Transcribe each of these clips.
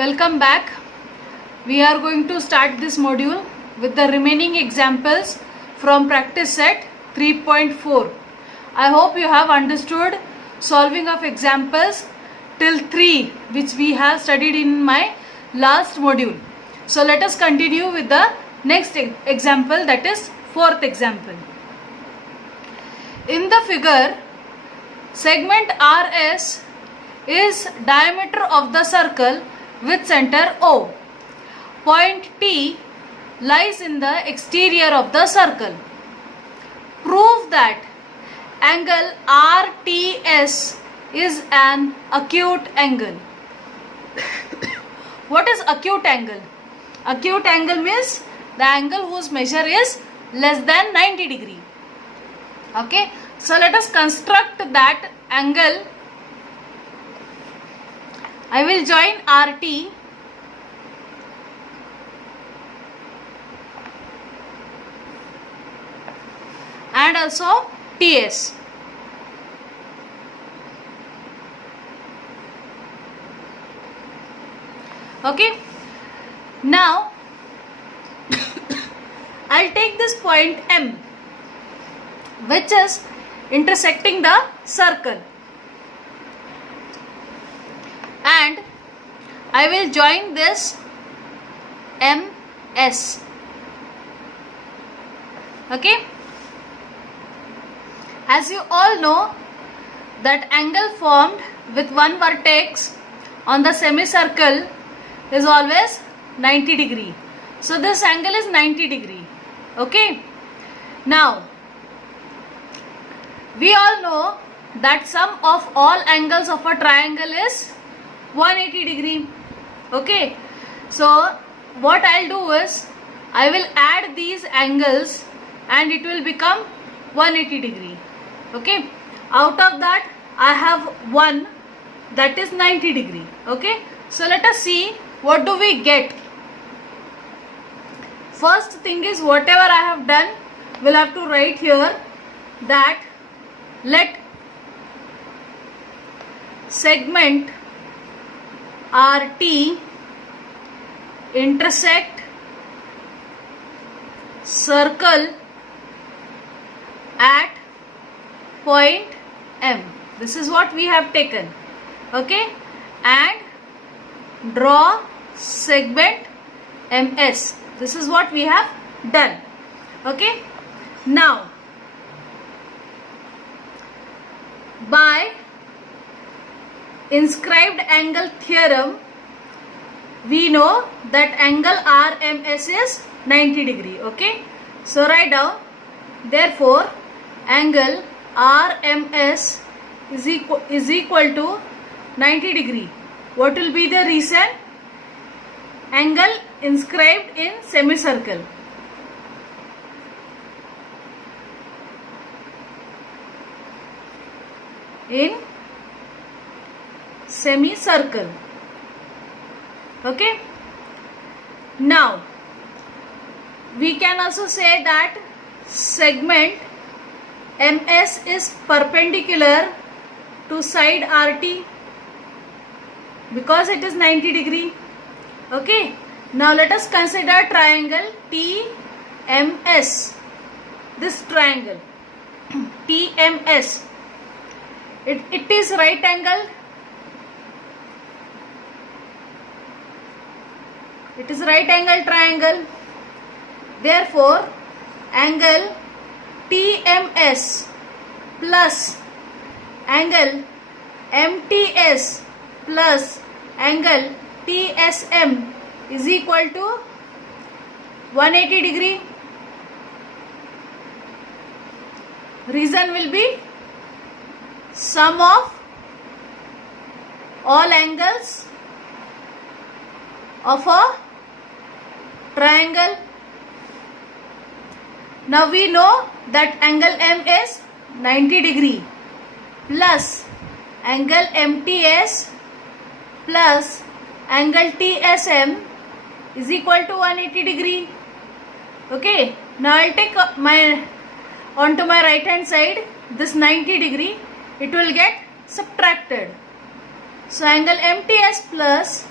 Welcome back. We are going to start this module with the remaining examples from practice set 3.4. I hope you have understood solving of examples till 3 which we have studied in my last module. So let us continue with the next example, that is fourth example. In the figure, segment RS is diameter of the circle with center O. Point T lies in the exterior of the circle. Prove that angle RTS is an acute angle. What is acute angle? Acute angle means the angle whose measure is less than 90 degree. Okay, so let us construct that angle. I will join RT and also TS. Okay, now I'll take this point M which is intersecting the circle, and I will join this MS. Okay, as you all know that angle formed with one vertex on the semicircle is always 90 degree. So this angle is 90 degree. Okay, now we all know that sum of all angles of a triangle is 180 degree. Okay, so what I'll do is I will add these angles and it will become 180 degree. Okay, out of that I have one that is 90 degree. Okay, so let us see what do we get. First thing is, whatever I have done, we'll have to write here that let segment RT intersect circle at point M. This is what we have taken. Okay, and draw segment MS. This is what we have done. Okay, now by inscribed angle theorem we know that angle RMS is 90 degree. Okay, so write down, therefore angle RMS is equal to 90 degree. What will be the reason? Angle inscribed in semicircle. In semicircle. Okay, now we can also say that segment MS is perpendicular to side RT because it is 90 degree. Okay, now let us consider triangle TMS. This triangle TMS, it is right angle. It is right angle triangle. Therefore angle TMS plus angle MTS plus angle TSM is equal to 180 degree. Reason will be sum of all angles of a triangle. Now we know that angle M is 90 degree plus angle MTS plus angle TSM is equal to 180 degree. Okay, now I'll take onto my right hand side this 90 degree, it will get subtracted. So angle MTS plus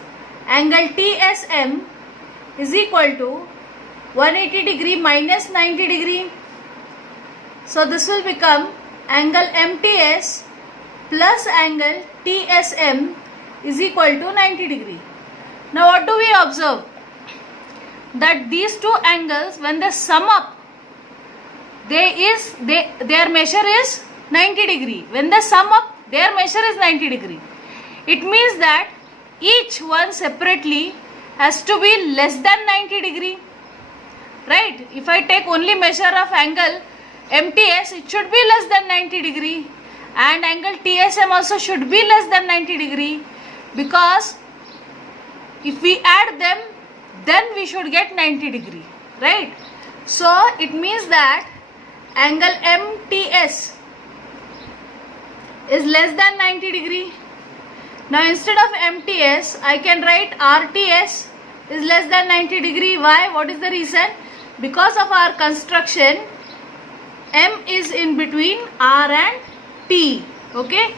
angle TSM is equal to 180 degree minus 90 degree. So this will become angle MTS plus angle TSM is equal to 90 degree. Now what do we observe? That these two angles, when they sum up, their measure is 90 degree. When they sum up, their measure is 90 degree. It means that each one separately has to be less than 90 degree. Right? If I take only measure of angle MTS, it should be less than 90 degree. And angle TSM also should be less than 90 degree. Because if we add them, then we should get 90 degree. Right? So it means that angle MTS is less than 90 degree. Now instead of MTS, I can write RTS is less than 90 degree. Why? What is the reason? Because of our construction, M is in between R and T. Okay?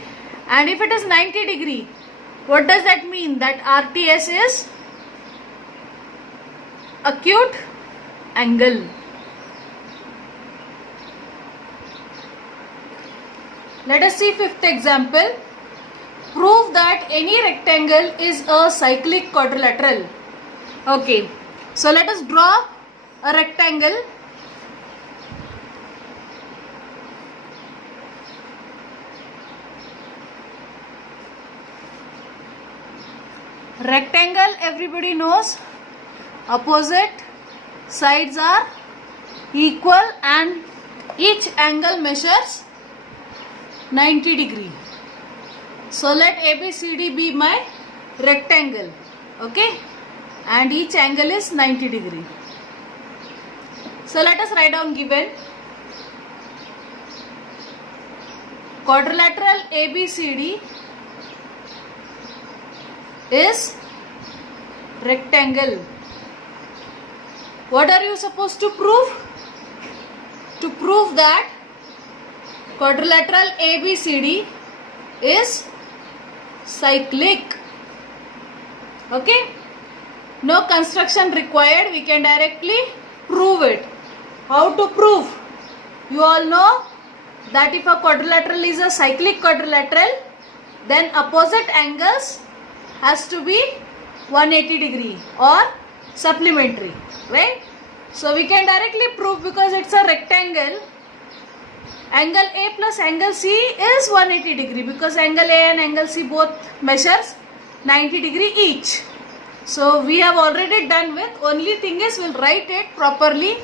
And if it is 90 degree, what does that mean? That RTS is acute angle. Let us see fifth example. Prove that any rectangle is a cyclic quadrilateral. Okay. So let us draw a rectangle. Rectangle, everybody knows, opposite sides are equal and each angle measures 90 degree. So let ABCD be my rectangle. Okay? And each angle is 90 degree. So let us write down given. Quadrilateral ABCD is rectangle. What are you supposed to prove? To prove that quadrilateral ABCD is cyclic. Okay? No construction required. We can directly prove it. How to prove? You all know that if a quadrilateral is a cyclic quadrilateral, then opposite angles has to be 180 degree or supplementary, right? So we can directly prove, because it's a rectangle, angle A plus angle C is 180 degree, because angle A and angle C both measures 90 degree each. So we have already done with, only thing is we'll write it properly,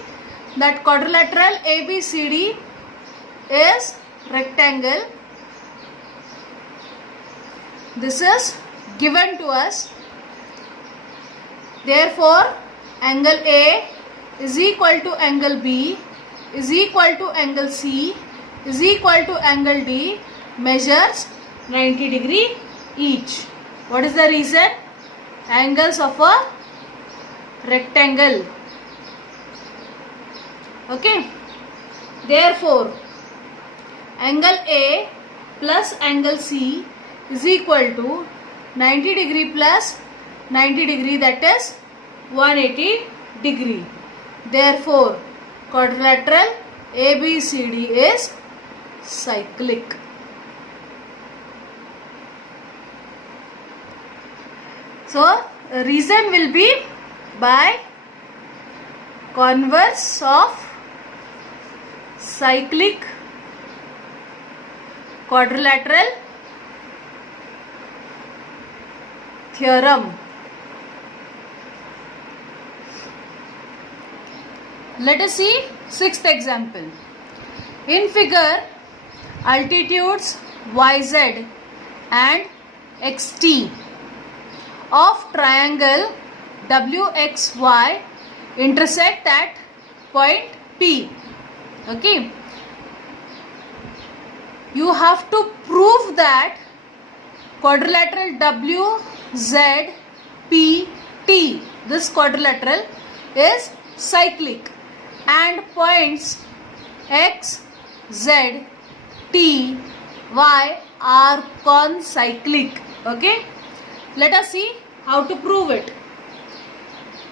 that quadrilateral ABCD is rectangle. This is given to us. Therefore, angle A is equal to angle B is equal to angle C is equal to angle D measures 90 degree each. What is the reason? Angles of a rectangle. Okay. Therefore, angle A plus angle C is equal to 90 degree plus 90 degree, that is 180 degree. Therefore, quadrilateral ABCD is cyclic. So, reason will be by converse of cyclic quadrilateral theorem. Let us see sixth example. In figure, altitudes YZ and XT of triangle WXY intersect at point P. Okay. You have to prove that quadrilateral WZPT, this quadrilateral, is cyclic, and points X, Z, T, Y are concyclic. Okay. Let us see how to prove it.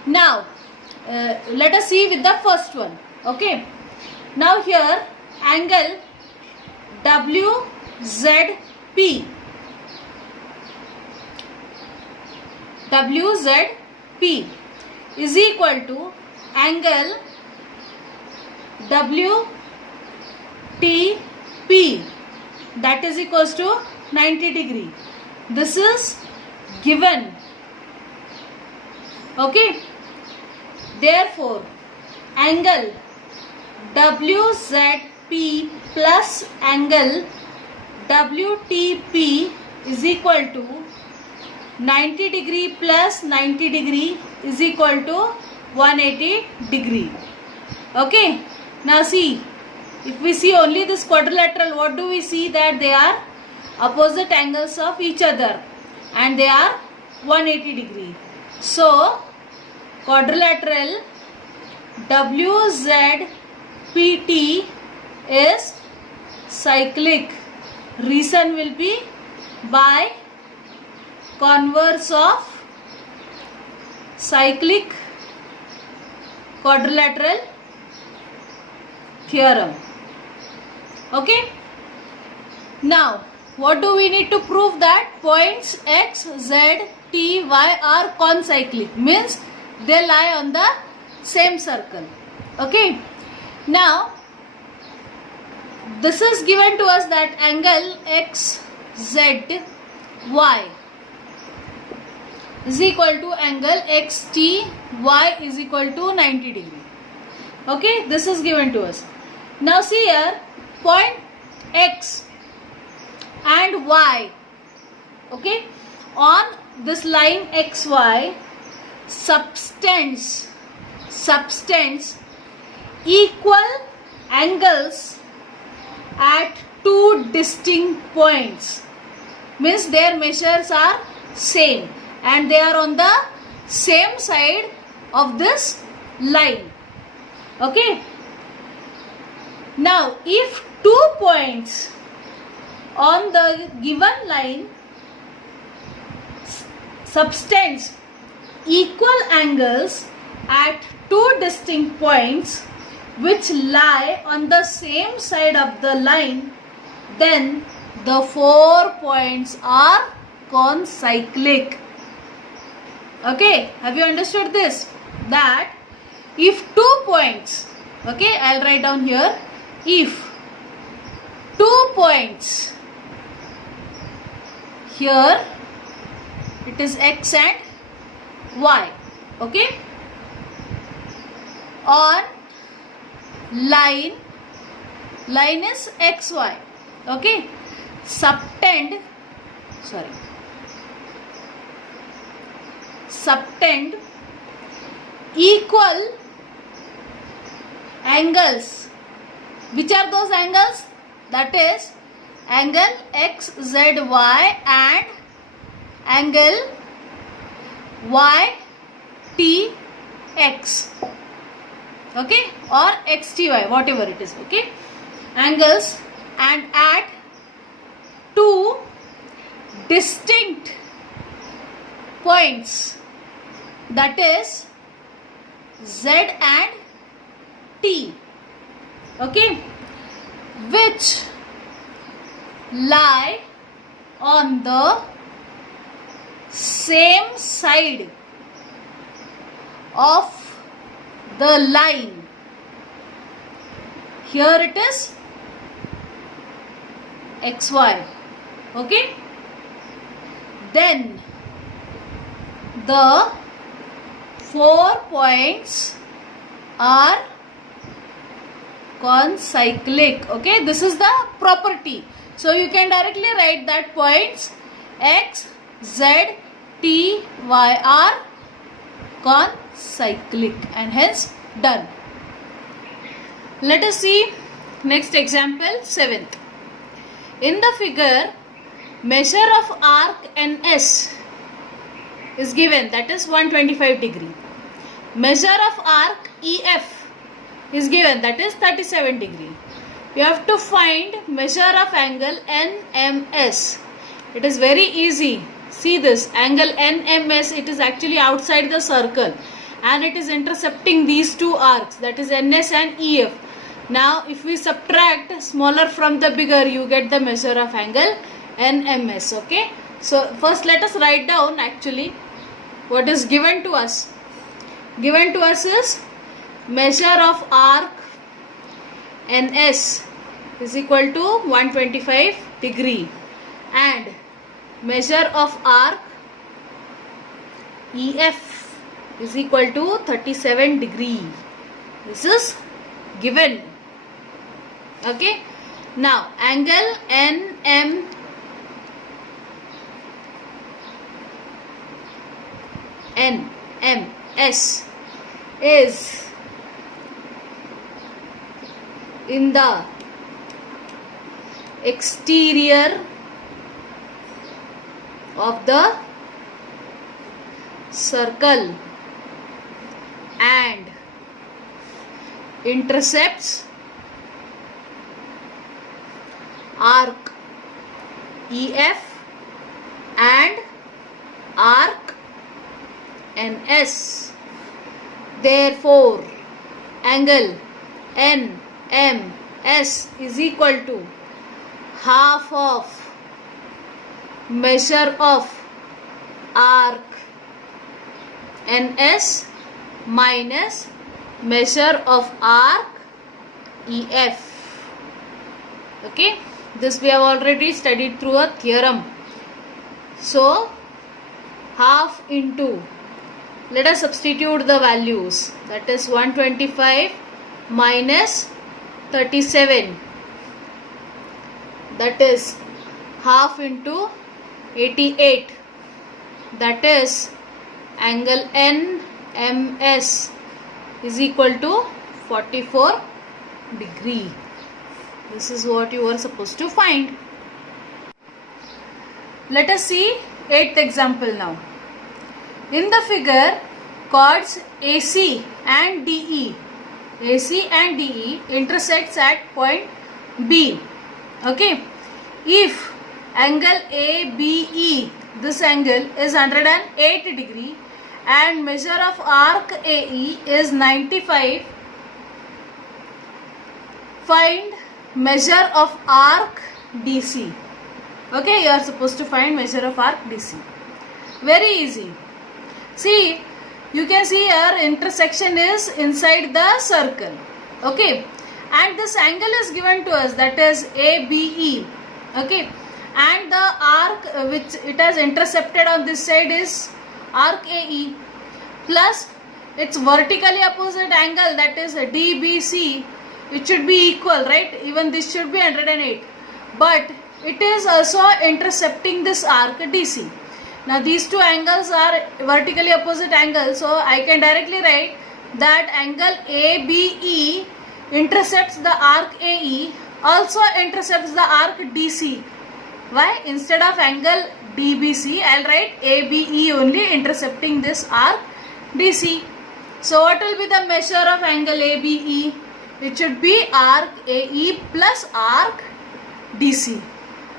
Now let us see with the first one. Okay, now here angle WZP is equal to angle WTP, that is equals to 90 degree. This is given. Okay, therefore angle WZP plus angle WTP is equal to 90 degree plus 90 degree is equal to 180 degree. Okay, now see, if we see only this quadrilateral, what do we see? That they are opposite angles of each other and they are 180 degree. So quadrilateral WZPT is cyclic. Reason will be by converse of cyclic quadrilateral theorem. Okay, now what do we need to prove? That points X, Z, T, Y are concyclic, means they lie on the same circle. Okay, now this is given to us that angle XZY is equal to angle XTY is equal to 90 degree. Okay, this is given to us. Now see here, point X and Y, okay, on this line XY subtends equal angles at two distinct points, means their measures are same and they are on the same side of this line. Okay, now if 2 points on the given line subtends equal angles at two distinct points which lie on the same side of the line, then the 4 points are concyclic. Okay, have you understood this? That if 2 points, okay, I'll write down here, if 2 points, here it is X and Y, okay, on line is XY, okay, subtend equal angles. Which are those angles? That is angle XZY and angle YTX, okay, or XTY, whatever it is, okay, angles, and at two distinct points, that is Z and T, okay, which lie on the same side of the line. Here it is XY, okay, then the 4 points are concyclic. Okay, this is the property. So you can directly write that points X, Z, T, Y are concyclic, and hence done. Let us see next example, 7th. In the figure, measure of arc NS is given, that is 125 degree. Measure of arc EF is given, that is 37 degree. You have to find measure of angle NMS. It is very easy. see this angle NMS, it is actually outside the circle and it is intercepting these two arcs, that is NS and EF. Now if we subtract smaller from the bigger, you get the measure of angle NMS. Okay, so first let us write down actually what is given to us. Given to us is measure of arc NS is equal to 125 degree and measure of arc EF is equal to 37 degree. This is given. Okay, now angle NMS is in the exterior of the circle and intercepts arc EF and arc NS. Therefore, angle NMS is equal to half of measure of arc NS minus measure of arc EF. Okay, this we have already studied through a theorem. So half into, let us substitute the values, that is 125 minus 37, that is half into 88, that is angle NMS is equal to 44 degree. This is what you are supposed to find. Let us see 8th example now. In the figure, chords AC and DE intersects at point B. Okay, if angle ABE, this angle is 108 degree and measure of arc AE is 95, find measure of arc DC. Okay, you are supposed to find measure of arc DC. Very easy. See, you can see here intersection is inside the circle. Okay, and this angle is given to us, that is ABE. Okay, and the arc which it has intercepted on this side is arc AE plus its vertically opposite angle, that is DBC. It should be equal, right? Even this should be 108, but it is also intercepting this arc DC. Now these two angles are vertically opposite angles, so I can directly write that angle ABE intercepts the arc AE, also intercepts the arc DC. Why? Instead of angle DBC, I will write ABE only, intercepting this arc DC. So what will be the measure of angle ABE? It should be arc AE plus arc DC.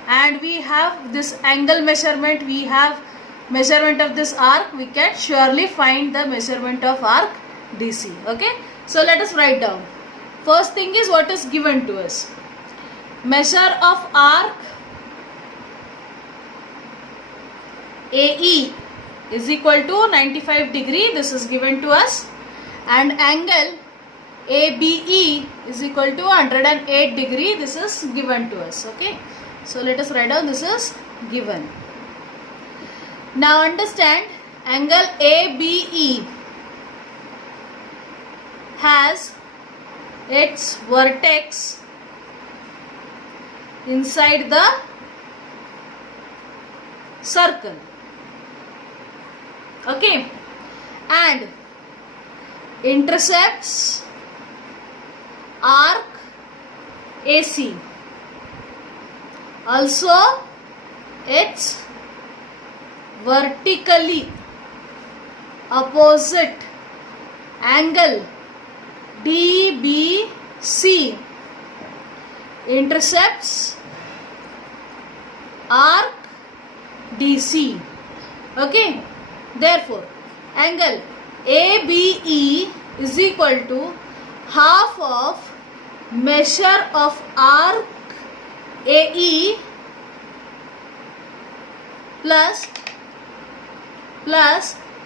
And we have this angle measurement, we have measurement of this arc, we can surely find the measurement of arc DC. Okay, so let us write down. First thing is what is given to us. Measure of arc AE is equal to 95 degree, this is given to us, and angle ABE is equal to 108 degree, this is given to us. Okay, so let us write down, this is given. Now understand, angle ABE has its vertex inside the circle. Okay, and intercepts arc AC. Also, its vertically opposite angle DBC intercepts arc DC. Okay, therefore angle ABE is equal to half of measure of arc AE plus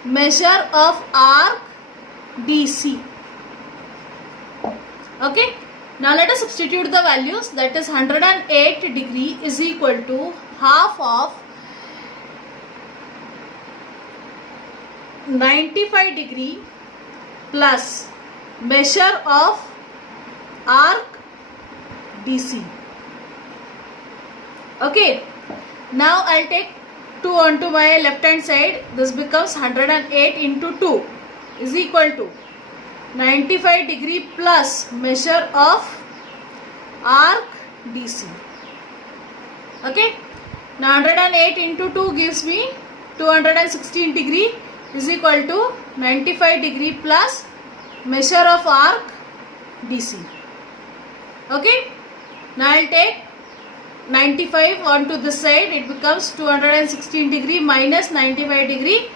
measure of arc DC. Okay, now let us substitute the values. That is 108 degree is equal to half of 95 degree plus measure of arc DC. Okay, now I'll take 2 onto my left hand side. This becomes 108 into 2 is equal to 95 degree plus measure of arc DC. Okay, now 108 into 2 gives me 216 degree is equal to 95 degree plus measure of arc DC. Okay, now I'll take 95 onto this side. It becomes 216 degree minus 95 degree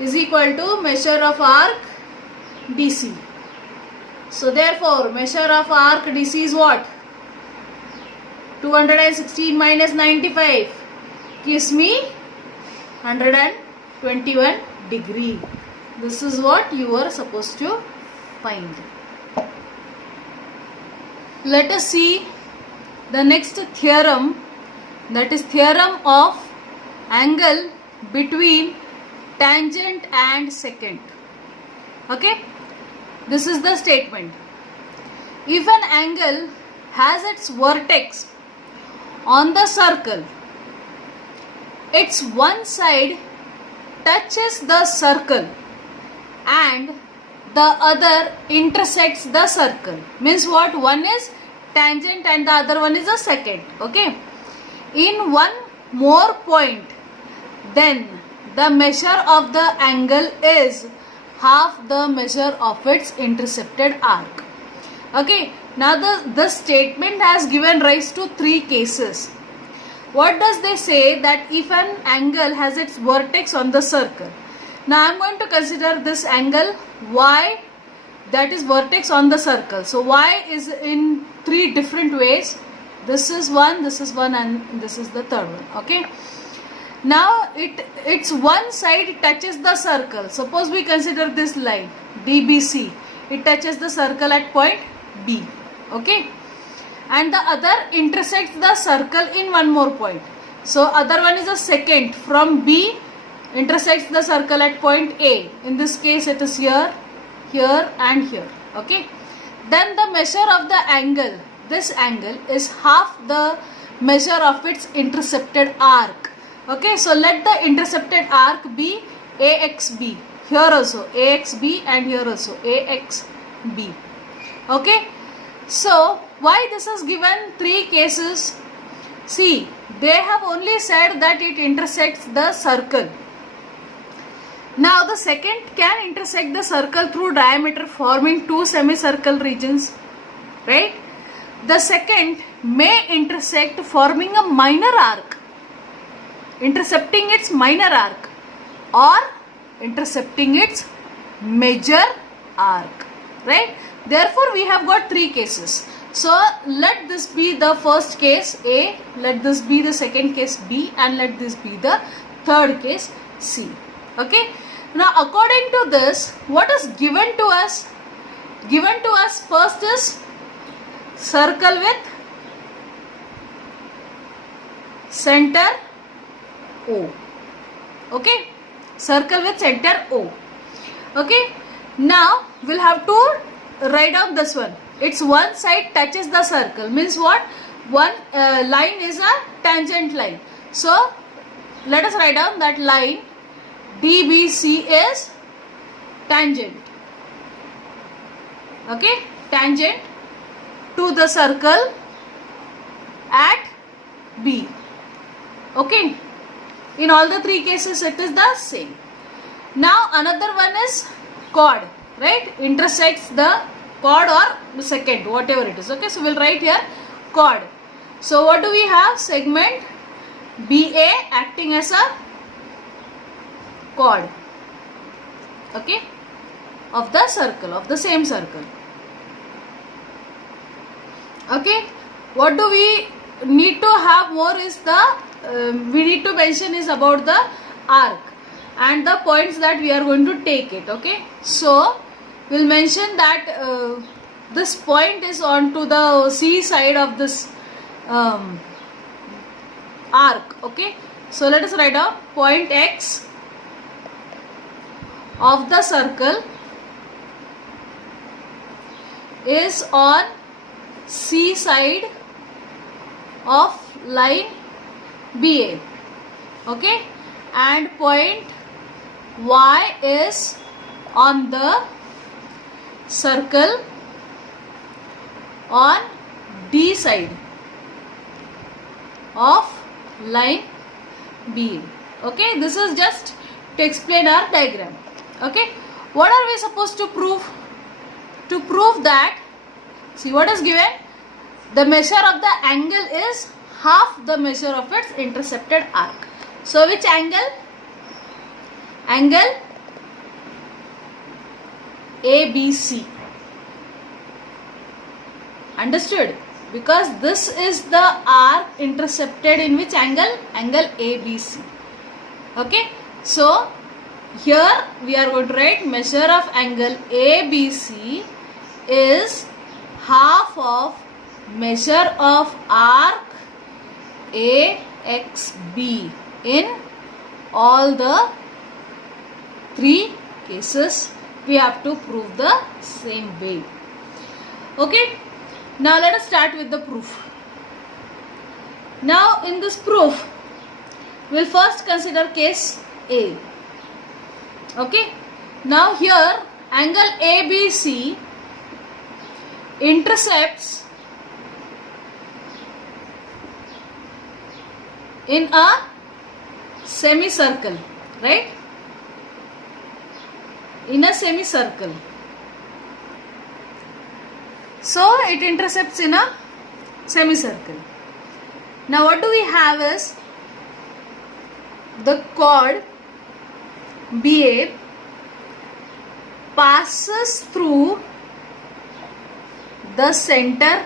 is equal to measure of arc DC. So therefore measure of arc DC is what? 216 minus 95 gives me 121 degree. This is what you are supposed to find. Let us see the next theorem, that is theorem of angle between tangent and secant. Okay, this is the statement. If an angle has its vertex on the circle, its one side touches the circle and the other intersects the circle. Means what? One is tangent and the other one is a secant. Okay, in one more point, then the measure of the angle is half the measure of its intercepted arc. Okay, now the statement has given rise to 3 cases. What does they say? That if an angle has its vertex on the circle. Now I am going to consider this angle Y, that is vertex on the circle. So Y is in 3 different ways. This is one, and this is the third one. Okay, now its one side touches the circle. Suppose we consider this line DBC. It touches the circle at point B. Okay, and the other intersects the circle in one more point. So other one is a secant from B intersects the circle at point A. In this case it is here, here and here. Okay, then the measure of the angle, this angle is half the measure of its intercepted arc. Okay, so let the intercepted arc be AXB. Here also AXB and here also AXB. Okay, so why this is given 3 cases? See, they have only said that it intersects the circle. Now the secant can intersect the circle through diameter, forming 2 semicircle regions, right? The secant may intersect forming a minor arc, intercepting its minor arc, or intercepting its major arc, right? Therefore we have got 3 cases. So let this be the first case A, let this be the second case B, and let this be the third case C. Okay, now according to this, what is given to us? Given to us first is circle with center O. Okay, circle with center O. Okay, now we'll have to write down this one. Its one side touches the circle. Means what? One line is a tangent line. So let us write down that line DBC is tangent. Okay, tangent to the circle at B. Okay, in all the 3 cases it is the same. Now another one is chord, right? Intersects the chord or the secant, whatever it is. Okay, so we'll write here chord. So what do we have? Segment BA acting as a chord, okay, of the circle, of the same circle. Okay, what do we need to have more is we need to mention is about the arc and the points that we are going to take it. Okay, so we'll mention that this point is on to the C side of this arc. Okay, so let us write down point X of the circle is on C side of line BA. Okay, and point Y is on the circle on D side of line BA. Okay, this is just to explain our diagram. Okay, what are we supposed to prove? To prove that, see what is given, the measure of the angle is half the measure of its intercepted arc. So which angle? Angle ABC. Understood? Because this is the arc intercepted in which angle? Angle ABC. Okay, so here we are going to write measure of angle ABC is half of measure of arc AXB in all the three cases. We have to prove the same way. Okay, now let us start with the proof. Now in this proof, we will first consider case A. Okay, now here angle ABC intercepts in a semicircle, right? In a semicircle. So it intercepts in a semicircle. Now what do we have is the chord BA passes through the center,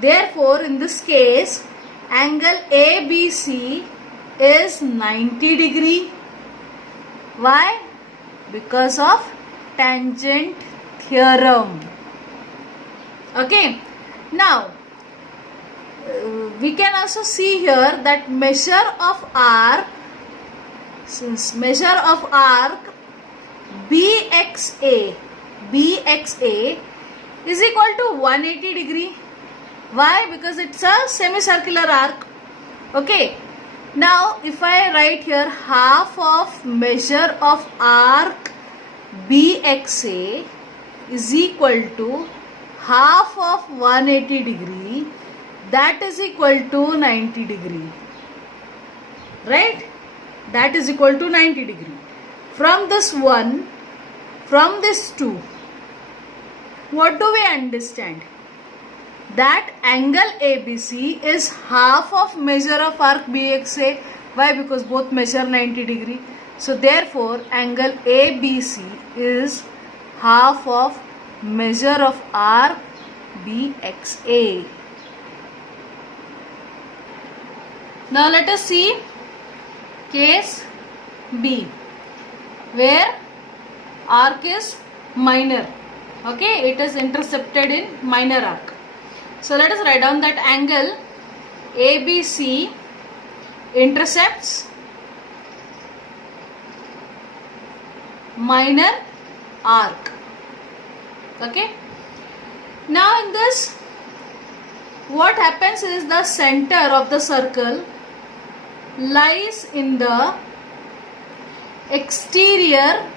therefore in this case angle ABC is 90 degree. Why? Because of tangent theorem. Okay, now we can also see here that measure of arc, since measure of arc BXA is equal to 180 degree. Why? Because it's a semicircular arc. Okay, now if I write here half of measure of arc BXA is equal to half of 180 degree, that is equal to 90 degree, right? That is equal to 90 degree. From this 1, from this 2, what do we understand? That angle ABC is half of measure of arc BXA. Why? Because both measure 90 degree. So therefore angle ABC is half of measure of arc BXA. Now let us see case B, where arc is minor. Okay, it is intercepted in minor arc. So let us write down that angle ABC intercepts minor arc. Okay, now in this what happens is the center of the circle lies in the exterior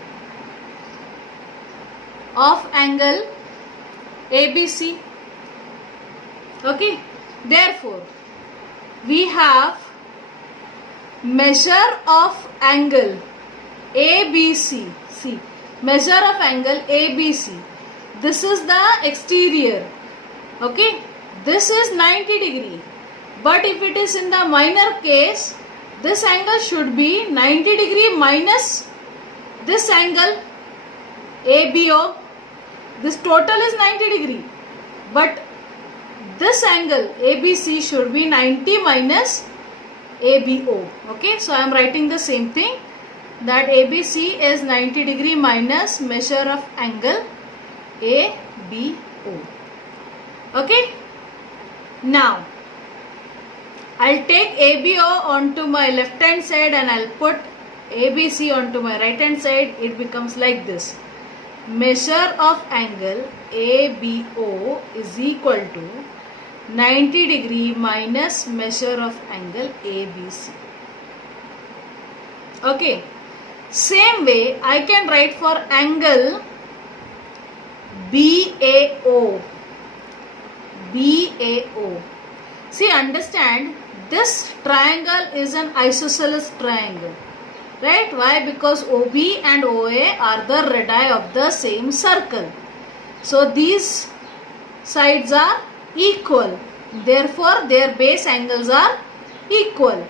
of angle ABC. Okay, therefore we have measure of angle ABC. See, measure of angle ABC. This is the exterior. Okay, this is 90 degree. But if it is in the minor case, this angle should be 90 degree minus this angle ABO. This total is 90 degree. But this angle ABC should be 90 minus ABO. Okay, so I am writing the same thing, that ABC is 90 degree minus measure of angle ABO. Okay, now I'll take ABO onto my left hand side and I'll put ABC onto my right hand side. It becomes like this. Measure of angle ABO is equal to 90 degree minus measure of angle ABC. Okay, same way I can write for angle BAO. BAO. See, understand, this triangle is an isosceles triangle, right? Why? Because OB and OA are the radii of the same circle. So these sides are equal. Therefore, their base angles are equal.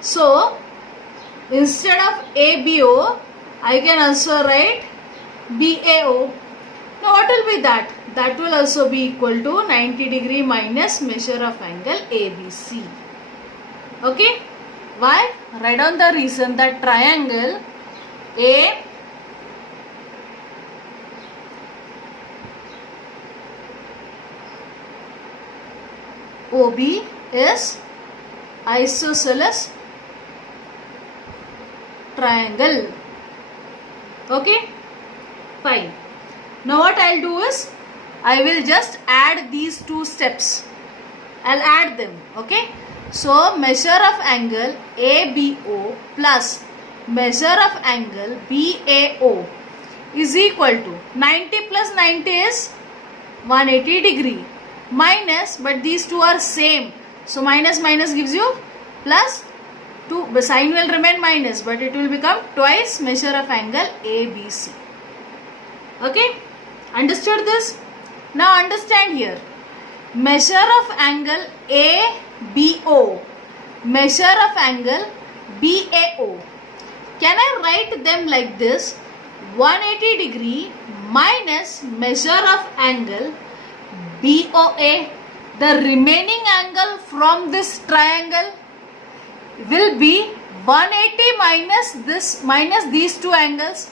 So instead of ABO, I can also write BAO. Now what will be that? That will also be equal to 90 degree minus measure of angle ABC. Okay? Why? Write down the reason that triangle AOB is isosceles triangle. Okay? Fine. Now what I'll do is, I will just add these two steps. I'll add them. Okay? So measure of angle ABO plus measure of angle BAO is equal to 90 plus 90 is 180 degree minus, but these two are same. So minus minus gives you plus. The sign will remain minus, but it will become twice measure of angle ABC. Okay? Understood this? Now understand here. Measure of angle ABO, measure of angle BAO. Can I write them like this? 180 degree minus measure of angle BOA. The remaining angle from this triangle will be 180 minus this, minus these two angles.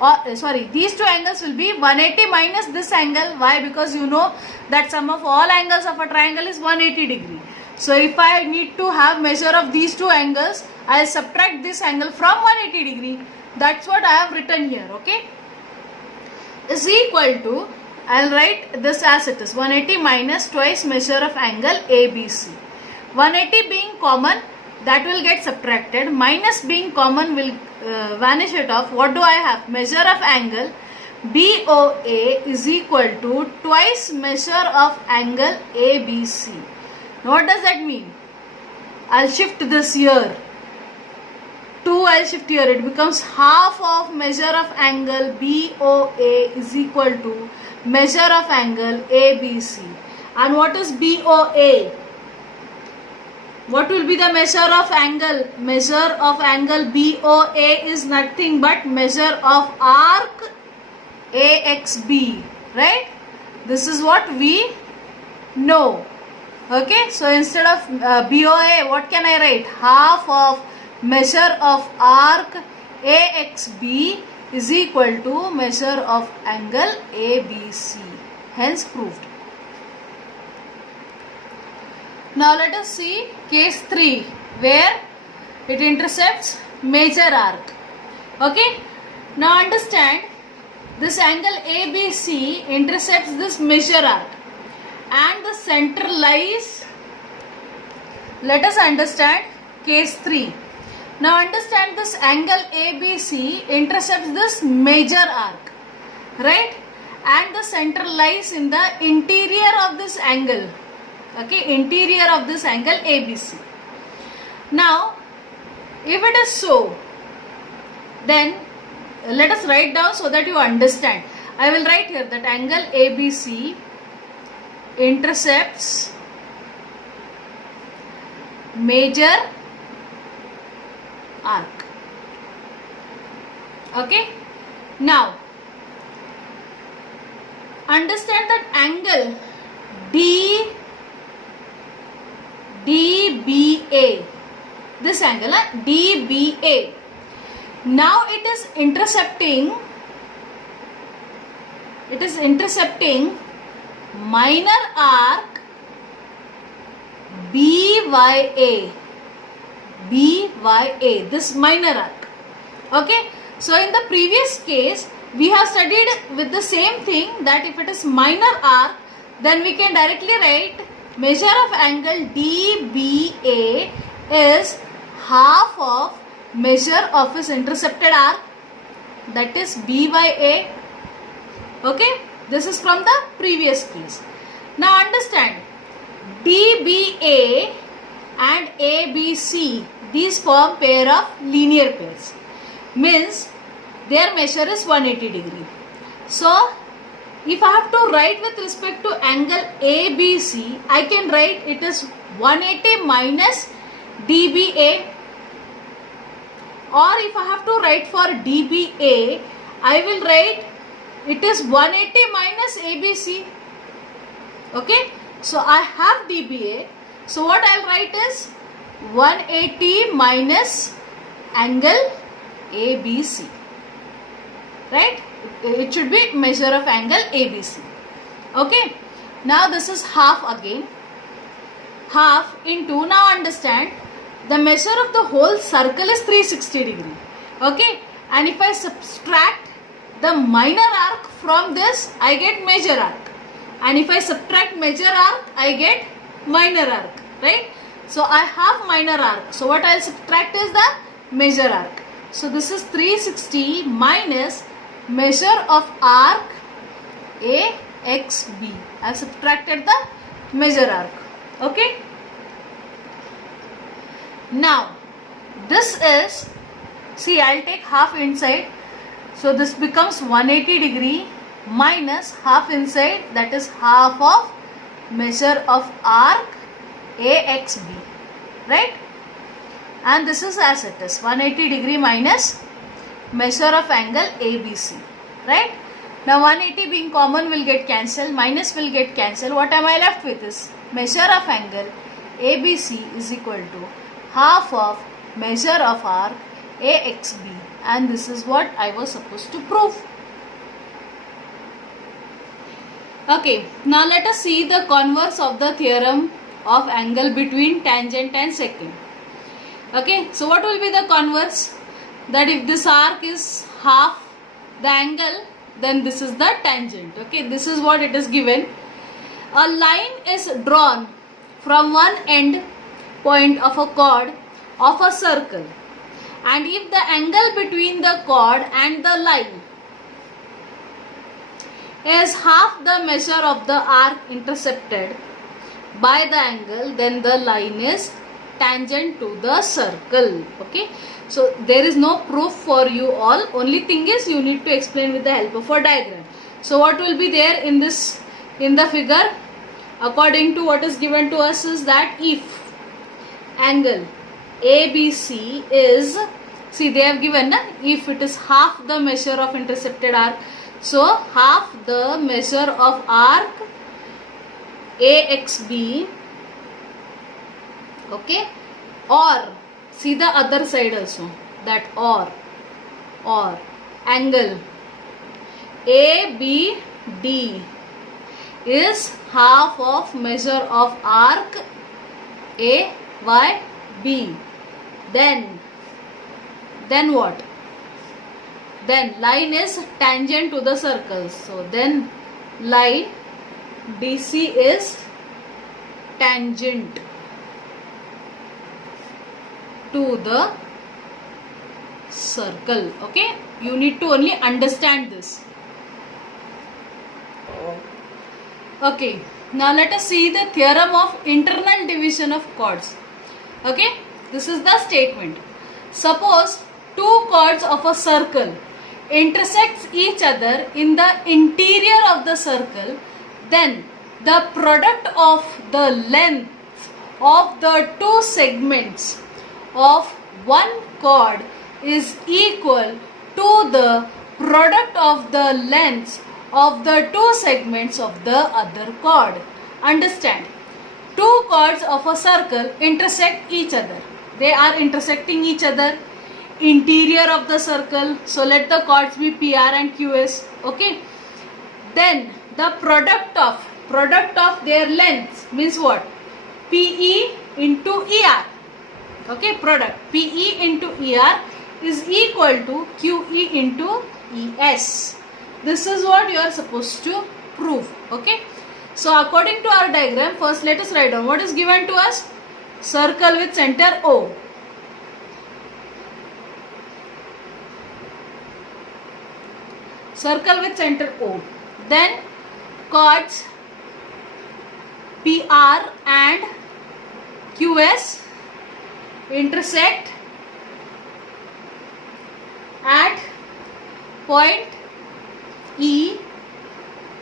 Or sorry, these two angles will be 180 minus this angle. Why? Because you know that sum of all angles of a triangle is 180 degree. So if I need to have measure of these two angles, I will subtract this angle from 180 degree. That's what I have written here. Okay, is equal to, I will write this as it is, 180 minus twice measure of angle ABC. 180 being common, that will get subtracted. Minus being common will vanish it off. What do I have? Measure of angle BOA is equal to twice measure of angle ABC. Now what does that mean? I'll shift this here. 2 I'll shift here. It becomes half of measure of angle BOA is equal to measure of angle ABC. And what is BOA? What will be the measure of angle? Measure of angle BOA is nothing but measure of arc AXB, right? This is what we know. Okay, so instead of BOA, what can I write? Half of measure of arc AXB is equal to measure of angle ABC. Hence proved. Now let us see case 3 where it intercepts major arc. Okay. Now understand, this angle ABC intercepts this major arc and the center lies. Let us understand case 3. Now understand, this angle ABC intercepts this major arc, right? And the center lies in the interior of this angle. Okay, interior of this angle ABC. Now, if it is so, then let us write down so that you understand. I will write here that angle ABC intercepts major arc. Okay, now understand that angle DBA, this angle DBA, now it is intercepting minor arc BYA, this minor arc. Okay, so in the previous case we have studied with the same thing, that if it is minor arc, then we can directly write measure of angle DBA is half of measure of its intercepted arc, that is BYA. Okay, this is from the previous case. Now understand, DBA and ABC, these form pair of linear pairs, means their measure is 180 degree. So if I have to write with respect to angle ABC, I can write it is 180 minus DBA, or if I have to write for DBA, I will write it is 180 minus ABC. Okay, so I have DBA, so what I will write is 180 minus angle ABC, right? It should be measure of angle ABC. Okay, now this is half again, half into, now understand, the measure of the whole circle is 360 degree. Okay, and if I subtract the minor arc from this, I get major arc, and if I subtract major arc, I get minor arc, right? So I have minor arc, so what I will subtract is the major arc. So this is 360 minus measure of arc AXB. I have subtracted the major arc. Okay, now this is, see, I will take half inside, so this becomes 180 degree minus half inside, that is half of measure of arc AXB, right? And this is as it is, 180 degree minus measure of angle ABC, right? Now 180 being common will get cancelled, minus will get cancelled. What am I left with is measure of angle ABC is equal to half of measure of arc AXB, and this is what I was supposed to prove. Okay, now let us see the converse of the theorem of angle between tangent and secant. Okay, so what will be the converse? That if this arc is half the angle, then this is the tangent. Okay, this is what it is given. A line is drawn from one end point of a chord of a circle, and if the angle between the chord and the line is half the measure of the arc intercepted by the angle, then the line is tangent to the circle. Okay, so there is no proof for you all, only thing is you need to explain with the help of a diagram. So what will be there in this, in the figure, according to what is given to us, is that if angle ABC is, see they have given, if it is half the measure of intercepted arc, so half the measure of arc AXB, okay, or see the other side also, that or angle ABD is half of measure of arc AYB, then what? Then line is tangent to the circle, so then line DC is tangent to the circle. Okay, you need to only understand this. Okay, now let us see the theorem of internal division of chords. Okay, this is the statement. Suppose two chords of a circle intersects each other in the interior of the circle, then the product of the length of the two segments of one chord is equal to the product of the lengths of the two segments of the other chord. Understand? Two chords of a circle intersect each other. They are intersecting each other. Interior of the circle. So let the chords be PR and QS. Okay. Then the product of their lengths means what? PE into ER. Okay. Product PE into ER is equal to QE into ES. This is what you are supposed to prove. Okay. So according to our diagram, first let us write down what is given to us. Circle with center O. Circle with center O. Then chords PR and QS intersect at point E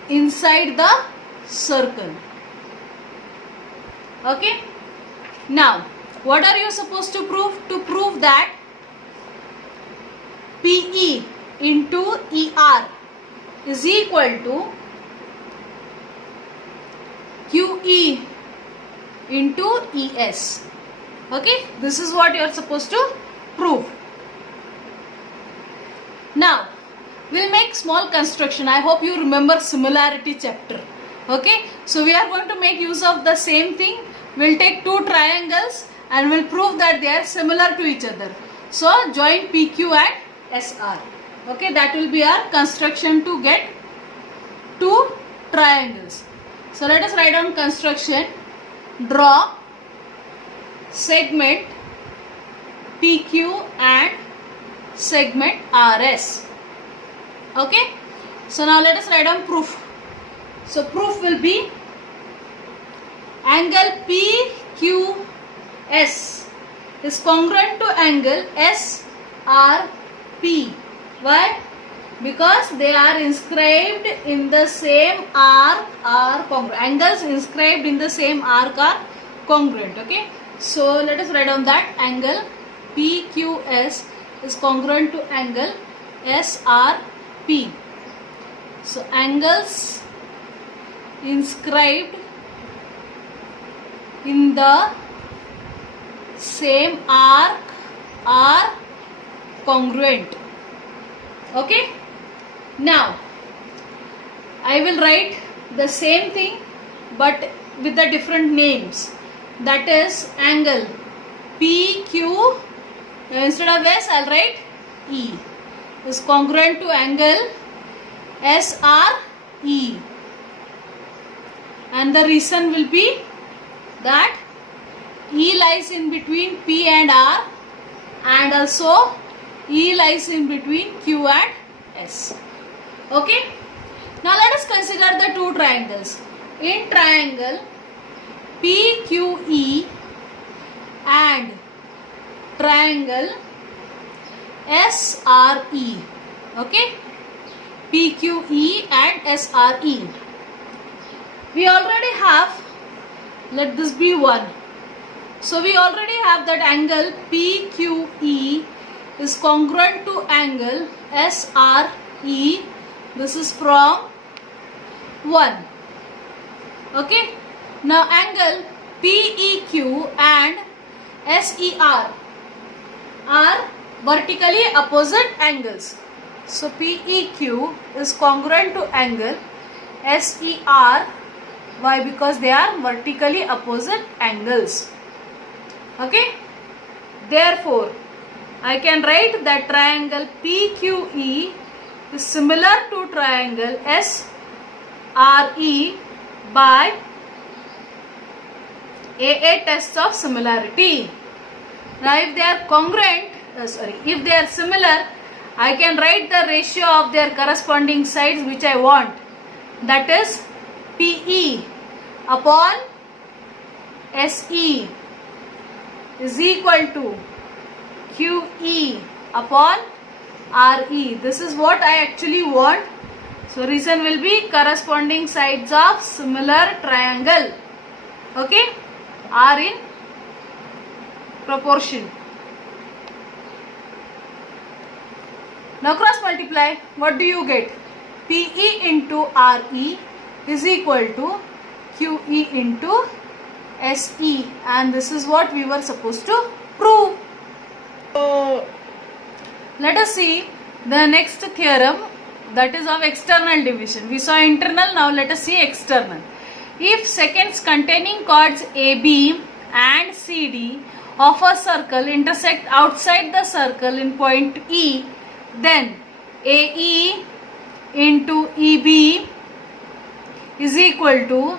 inside the circle. Okay. Now, what are you supposed to prove? To prove that PE into ER is equal to QE into ES. Okay. This is what you are supposed to prove. Now, we'll make small construction. I hope you remember similarity chapter. Okay. So, we are going to make use of the same thing. We'll take two triangles and we'll prove that they are similar to each other. So, join PQ and SR. Okay. That will be our construction to get two triangles. So, let us write down construction. Draw segment PQ and segment RS. Okay. So now let us write down proof. So proof will be angle PQS is congruent to angle SRP. Why? Because they are inscribed in the same arc are congruent. Angles inscribed in the same arc are congruent. Okay. So let us write down that angle PQS is congruent to angle SRP. So angles inscribed in the same arc are congruent. Okay. Now I will write the same thing but with the different names. That is angle PQ. Instead of S, I'll write E. Is congruent to angle SRE. And the reason will be that E lies in between P and R, and also E lies in between Q and S. Okay. Now let us consider the two triangles. In triangle PQE and triangle SRE. Okay. PQE and SRE. We already have, let this be 1. So we already have that angle PQE is congruent to angle SRE. This is from 1. Okay. Now angle PEQ and SER are vertically opposite angles. So PEQ is congruent to angle SER. Why? Because they are vertically opposite angles. Okay. Therefore, I can write that triangle PQE is similar to triangle SRE by AA test of similarity. Now if they are congruent, if they are similar, I can write the ratio of their corresponding sides which I want. That is PE upon SE is equal to QE upon RE. This is what I actually want. So reason will be corresponding sides of similar triangle. Okay, are in proportion. Now cross multiply. What do you get? PE into RE is equal to QE into SE, and this is what we were supposed to prove. So let us see the next theorem, that is of external division. We saw internal, now let us see external. If seconds containing chords AB and CD of a circle intersect outside the circle in point E, then AE into EB is equal to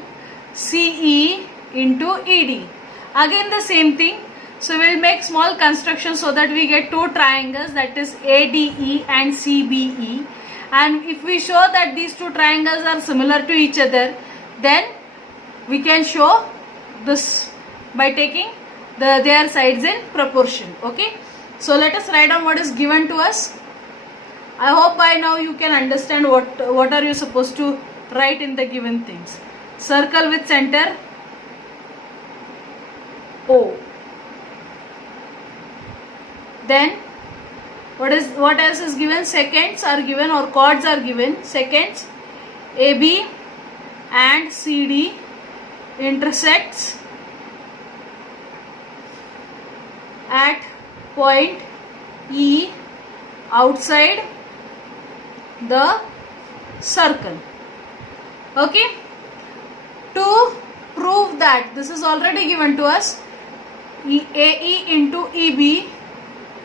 CE into ED. Again the same thing. So we will make small construction so that we get two triangles, that is ADE and CBE. And if we show that these two triangles are similar to each other, then we can show this by taking their sides in proportion. Okay. So let us write down what is given to us. I hope by now you can understand what are you supposed to write in the given things. Circle with center O. Then what else is given? Seconds are given or chords are given. Seconds AB and CD intersects at point E outside the circle. Okay. To prove that, this is already given to us, AE into EB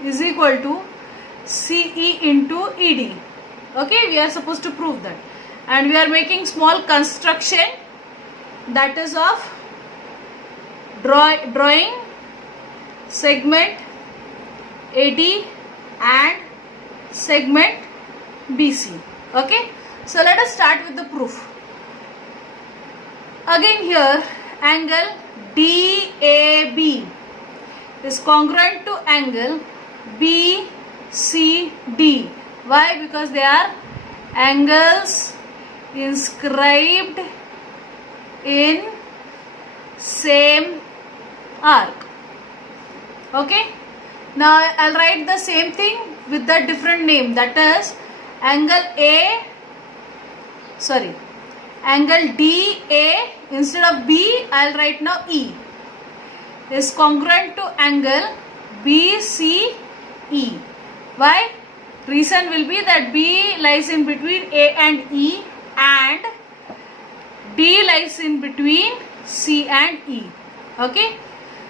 is equal to CE into ED. Okay, we are supposed to prove that, and we are making small construction, that is of drawing segment AD and segment BC. Okay, so let us start with the proof. Again here, angle DAB is congruent to angle BCD. Why? Because they are angles inscribed in same arc. Okay. Now I'll write the same thing with the different name, that is angle DA, instead of B I'll write now E, is congruent to angle BCE. Why? Reason will be that B lies in between A and E and D lies in between C and E. Okay.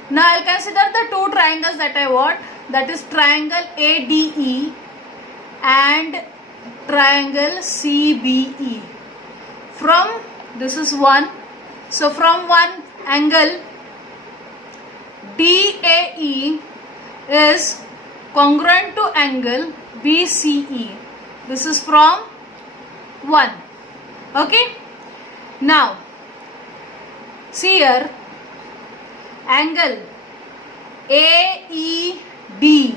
Now I'll consider the two triangles that I want, that is triangle ADE and triangle CBE. From this is one, so from one angle DAE is congruent to angle BCE. This is from 1. Okay. Now see here, angle AED,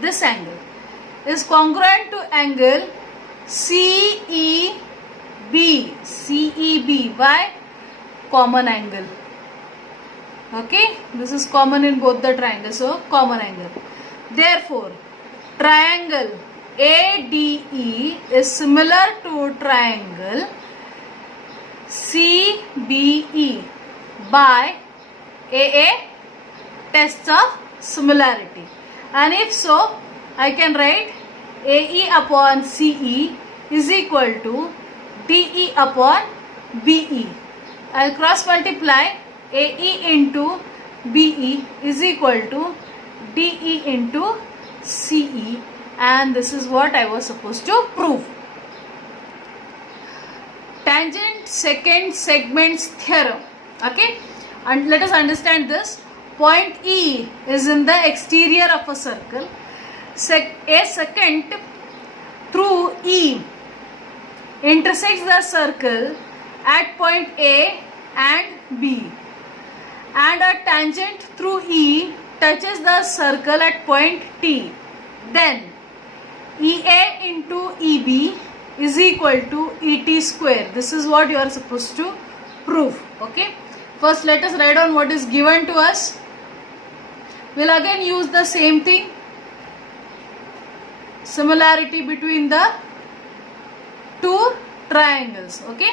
this angle is congruent to angle CEB. Why? Common angle. Okay, this is common in both the triangles, so common angle. Therefore, triangle ADE is similar to triangle CBE by AA tests of similarity. And if so, I can write AE upon CE is equal to DE upon BE. I will cross multiply. AE into BE is equal to DE into CE, and this is what I was supposed to prove. Tangent second segments theorem. Okay, and let us understand this. Point E is in the exterior of a circle. A secant through E intersects the circle at point A and B, and a tangent through E touches the circle at point T. Then EA into EB is equal to ET square. This is what you are supposed to prove. Okay. First let us write down what is given to us. We'll again use the same thing. Similarity between the two triangles. Okay.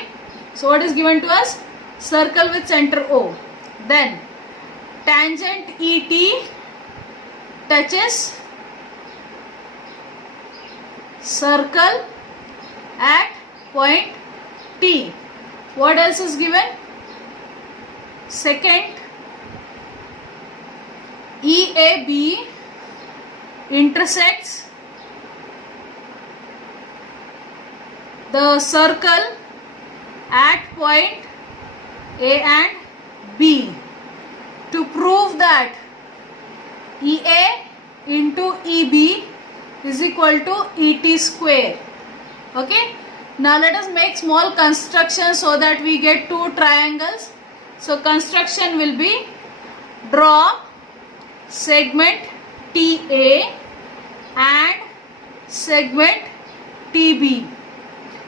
So what is given to us? Circle with center O. Then tangent ET touches circle at point T. What else is given? Second, EAB intersects the circle at point A and B. To prove that EA into EB is equal to ET square. Okay. Now let us make small construction so that we get two triangles. So construction will be, draw segment TA and segment TB.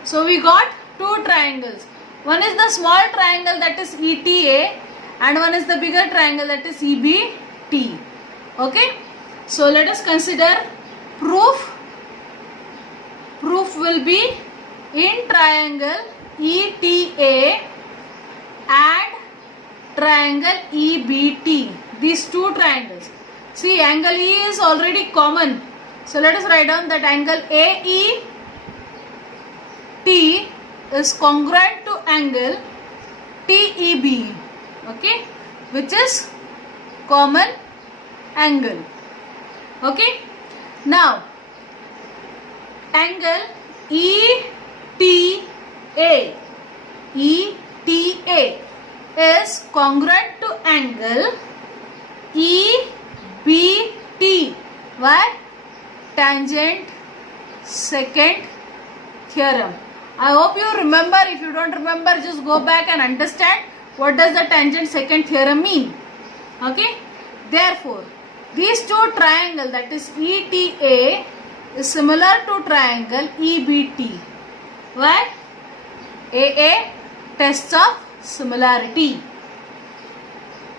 So we got two triangles. One is the small triangle, that is ETA, and one is the bigger triangle, that is EBT. Okay. So let us consider proof. Proof will be, in triangle ETA and triangle EBT, these two triangles. See, angle E is already common. So let us write down that angle AET is congruent to angle TEB. Okay, which is common angle. Okay. Now angle ETA is congruent to angle EBT. Why? Tangent second theorem. I hope you remember. If you don't remember, just go back and understand what does the tangent second theorem mean. Okay. Therefore, these two triangles, that is ETA, is similar to triangle EBT. Why? AA, tests of similarity.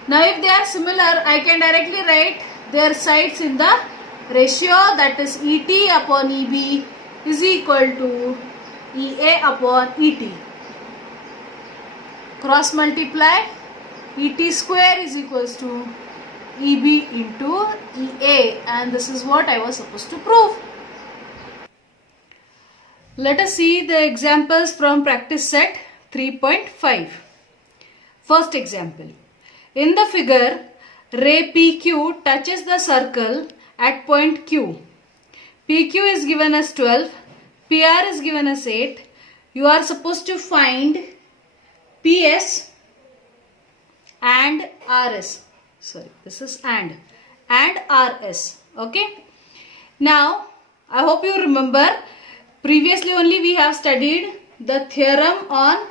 Now if they are similar, I can directly write their sides in the ratio, that is ET upon EB is equal to EA upon ET. Cross multiply, ET square is equals to EB into EA, and this is what I was supposed to prove. Let us see the examples from practice set 3.5. First example. In the figure, ray PQ touches the circle at point Q. PQ is given as 12, PR is given as 8. You are supposed to find PS and RS. Sorry, this is and RS. Okay. Now, I hope you remember, previously only we have studied the theorem on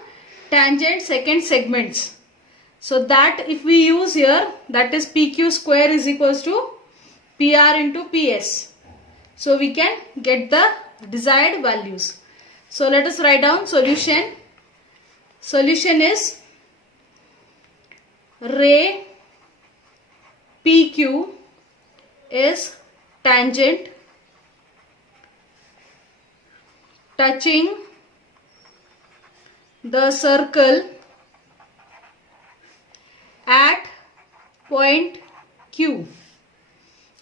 tangent second segments. So that if we use here, that is PQ square is equals to PR into PS. So we can get the desired values. So let us write down solution. Solution is ray PQ is tangent touching the circle at point Q.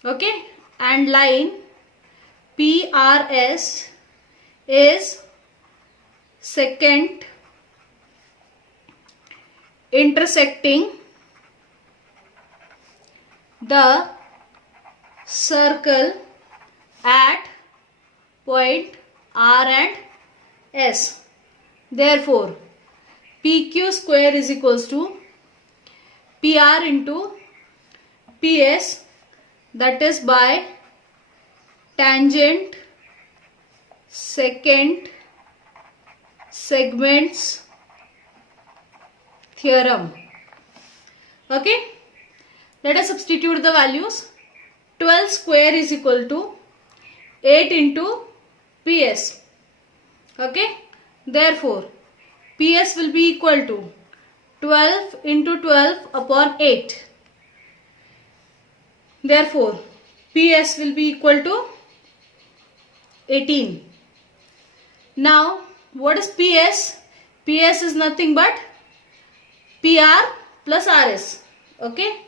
Okay, and line PRS is secant intersecting the circle at point R and S. Therefore, PQ square is equals to PR into PS, that is by tangent second segments theorem. Okay. Let us substitute the values. 12 square is equal to 8 into PS. Okay. Therefore, PS will be equal to 12 into 12 upon 8. Therefore, PS will be equal to 18. Now, what is PS? PS is nothing but PR plus RS. Okay.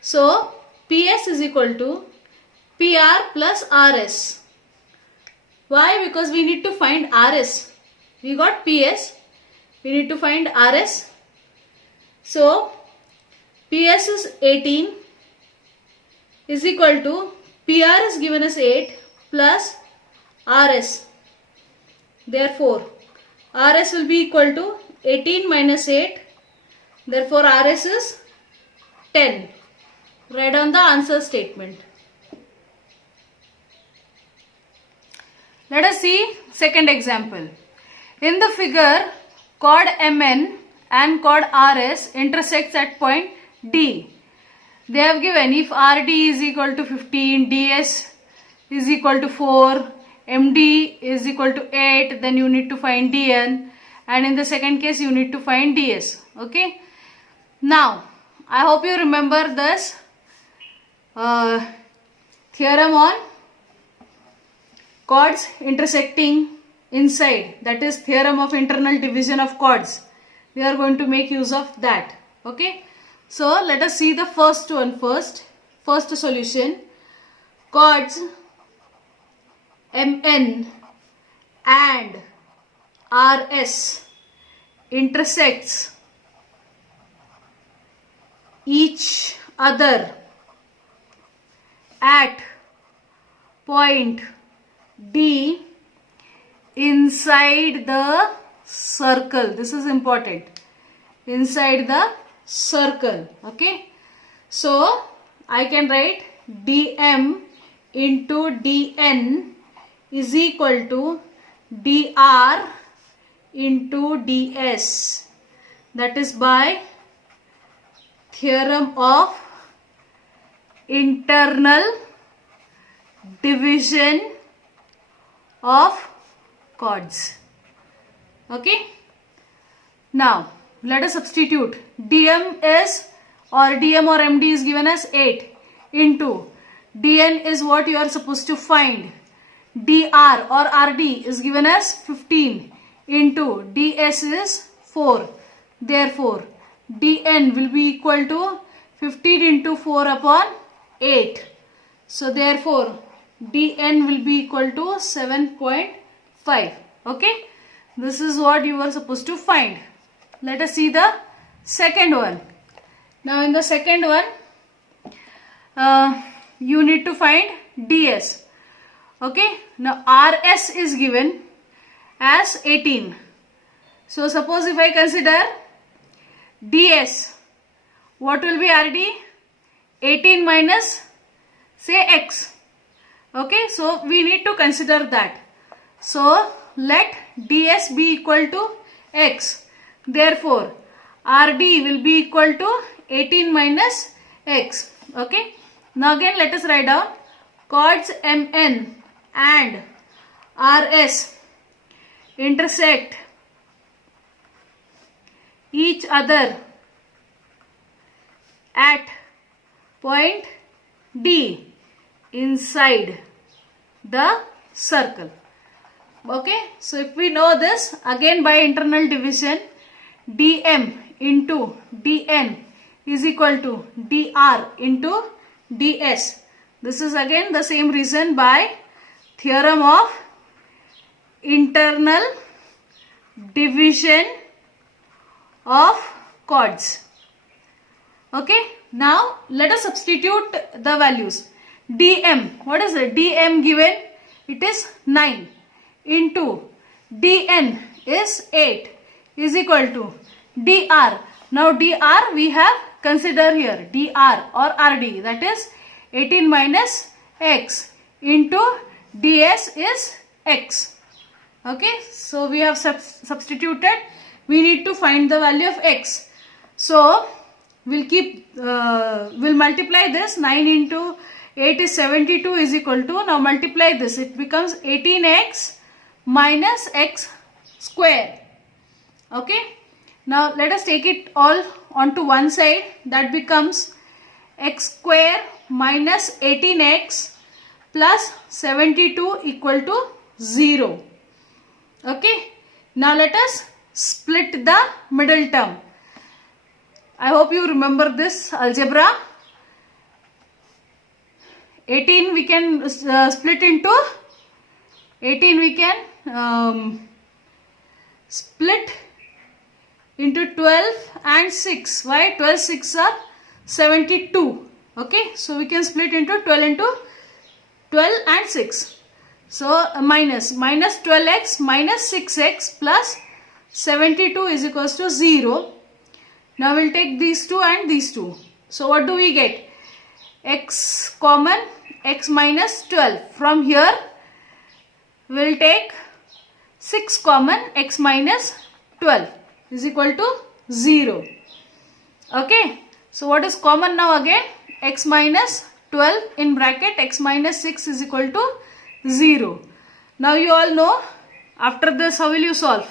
So, PS is equal to PR plus RS. Why? Because we need to find RS. We got PS. We need to find RS. So, PS is 18 is equal to PR is given as 8 plus RS. Therefore, RS will be equal to 18 minus 8. Therefore, RS is 10. Write down the answer statement. Let us see second example. In the figure, chord MN and chord RS intersects at point D. They have given if RD is equal to 15, DS is equal to 4, MD is equal to 8, then you need to find DN, and in the second case you need to find DS. Okay. Now, I hope you remember this theorem on chords intersecting inside, that is theorem of internal division of chords. We are going to make use of that. Okay. So, let us see the first one first. First solution. Chords MN and RS intersects each other at point D inside the circle. This is important. Inside the circle. Okay. So, I can write dm into dn is equal to dr into ds. That is by theorem of internal division of chords. Okay. Now, let us substitute. dm or md is given as 8 into dn is what you are supposed to find. dr or rd is given as 15 into ds is 4. Therefore, dn will be equal to 15 into 4 upon 8. So, therefore, dn will be equal to 7.5. Okay. This is what you were supposed to find. Let us see the second one. Now, in the second one, you need to find ds. Okay. Now, rs is given as 18. So, suppose if I consider ds, what will be rd? 18 minus, say, x. Okay. So, we need to consider that. So, let ds be equal to x. Therefore, rd will be equal to 18 minus x. Okay. Now, again let us write down chords mn and rs intersect each other at point D inside the circle. Okay. So, if we know this, again by internal division, dm into dn is equal to dr into ds. This is again the same reason by theorem of internal division of chords. Okay. Now, let us substitute the values. dm, what is it? dm given, it is 9 into dn is 8 is equal to dr. Now, dr we have considered here, dr or rd, that is 18 minus x into ds is x. Okay. So, we have substituted. We need to find the value of x. So, we'll multiply this. 9 into 8 is 72 is equal to, now multiply this, it becomes 18x minus x square. Okay. Now let us take it all onto one side. That becomes x square minus 18x plus 72 equal to 0. Okay. Now let us split the middle term. I hope you remember this algebra. 18 we can split into 18 we can split into 12 and 6. Why? 12 6 are 72. Okay, so we can split into 12 and 6. So minus 12x minus 6x plus 72 is equals to 0. Now we'll take these two and these two. So what do we get? X common, x minus 12. From here we'll take 6 common, x minus 12 is equal to 0. Okay. So what is common now again? X minus 12 in bracket x minus 6 is equal to 0. Now you all know, after this how will you solve?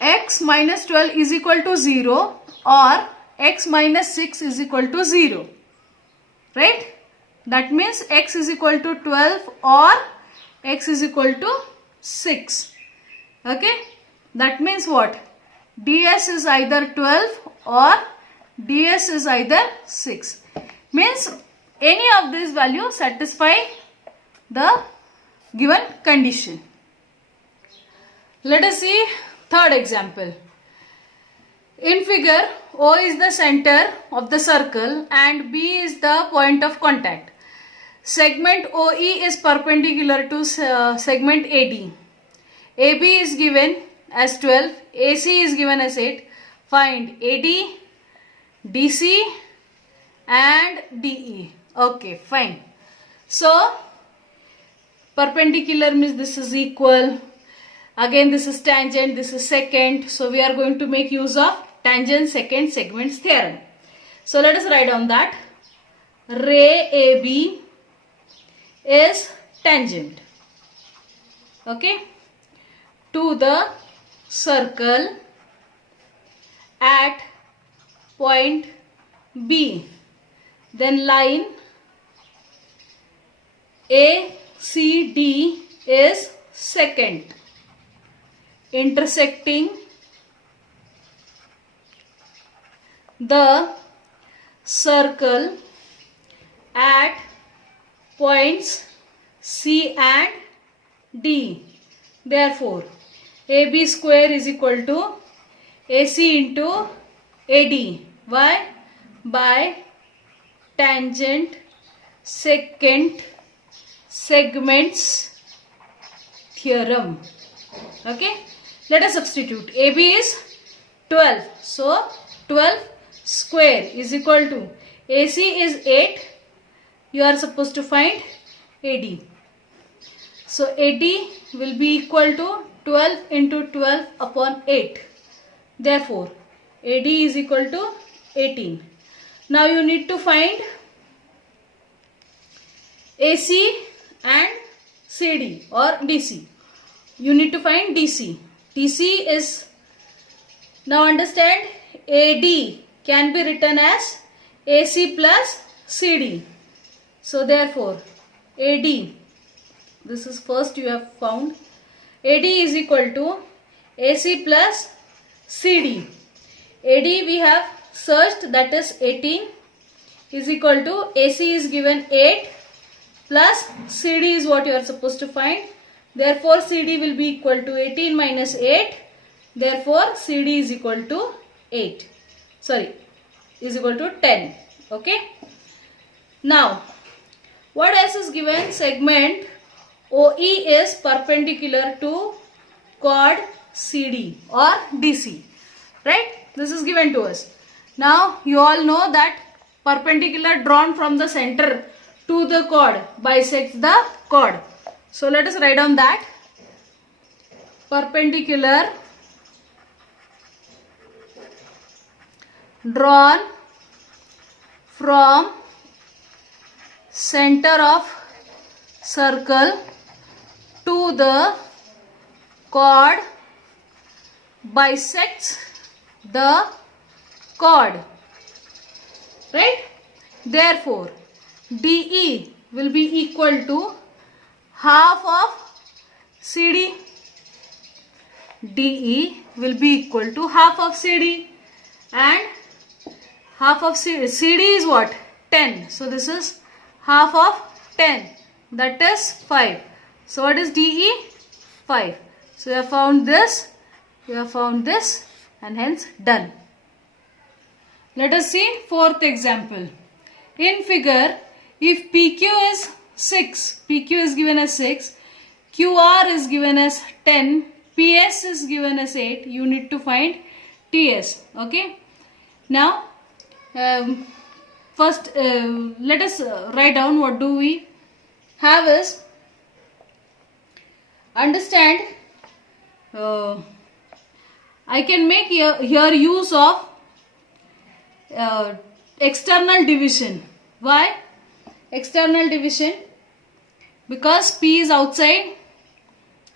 X minus 12 is equal to 0 or x minus 6 is equal to 0. Right? That means x is equal to 12 or x is equal to 6. Okay? That means what? ds is either 12 or ds is either 6. Means any of these values satisfy the given condition. Let us see third example. In figure, O is the center of the circle and B is the point of contact. Segment OE is perpendicular to segment AD. AB is given as 12, AC is given as 8. Find AD, DC and DE. Okay, fine. So, perpendicular means this is equal. Again this is tangent, this is secant. So, we are going to make use of tangent secant segments theorem. So, let us write down that. Ray AB is tangent. Okay. To the circle at point B. Then line ACD is secant, intersecting the circle at points C and D. Therefore, AB square is equal to AC into AD. Why? By tangent secant segments theorem. Okay. Let us substitute. AB is 12. So, 12 square is equal to AC is 8. You are supposed to find AD. So, AD will be equal to 12 into 12 upon 8. Therefore, AD is equal to 18. Now, you need to find AC and CD or DC. You need to find DC. DC is, now understand, AD can be written as AC plus CD. So therefore, AD, this is first you have found, AD is equal to AC plus CD. AD we have searched, that is 18 is equal to AC is given 8 plus CD is what you are supposed to find. Therefore, CD will be equal to 18 minus 8. Therefore, CD is equal to 8. Sorry, is equal to 10. Okay. Now, what else is given? Segment OE is perpendicular to chord CD or DC. Right? This is given to us. Now, you all know that perpendicular drawn from the center to the chord bisects the chord. So, let us write down that. Perpendicular drawn from center of circle to the chord bisects the chord, right? Therefore, DE will be equal to half of CD. DE will be equal to half of CD, and half of CD is what? 10. So this is half of 10, that is 5. So what is DE? 5. So we have found this, and hence done. Let us see fourth example. In figure, if PQ is 6, PQ is given as 6, QR is given as 10, PS is given as 8, you need to find TS. Okay. Now, first let us write down what do we have is, understand, I can make here use of external division. Why external division? Because P is outside.